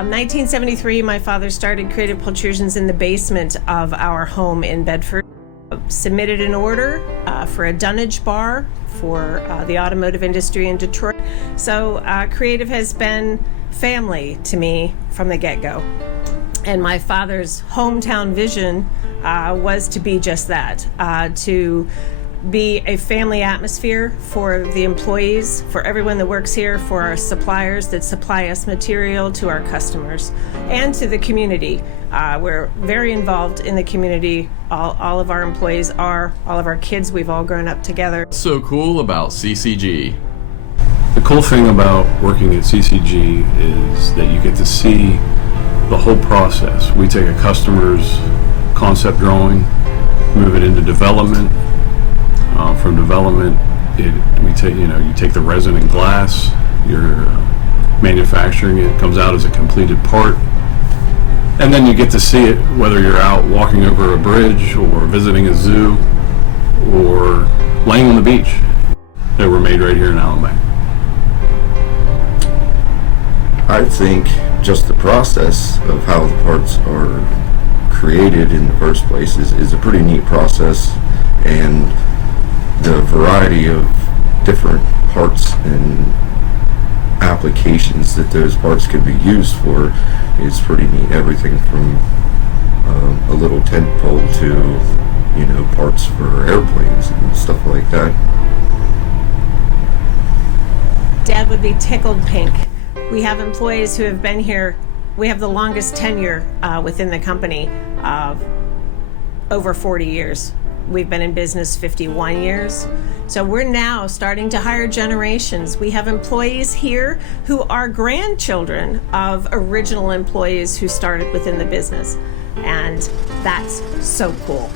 1973, my father started Creative Pultrusions in the basement of our home in Bedford. Submitted an order for a dunnage bar for the automotive industry in Detroit. So Creative has been family to me from the get-go. And my father's hometown vision was to be just that, to be a family atmosphere for the employees, for everyone that works here, for our suppliers that supply us material, to our customers, and to the community. We're very involved in the community. All of our employees are, all of our kids, we've all grown up together. What's so cool about CCG? The cool thing about working at CCG is that you get to see the whole process. We take a customer's concept drawing, move it into development. From development, you take the resin and glass, you're manufacturing it, comes out as a completed part, and then you get to see it whether you're out walking over a bridge or visiting a zoo or laying on the beach. They were made right here in Alabama. I think just the process of how the parts are created in the first place is a pretty neat process, and the variety of different parts and applications that those parts could be used for is pretty neat. Everything from a little tent pole to, parts for airplanes and stuff like that. Dad would be tickled pink. We have employees who have been here. We have the longest tenure within the company of over 40 years. We've been in business 51 years. So we're now starting to hire generations. We have employees here who are grandchildren of original employees who started within the business. And that's so cool.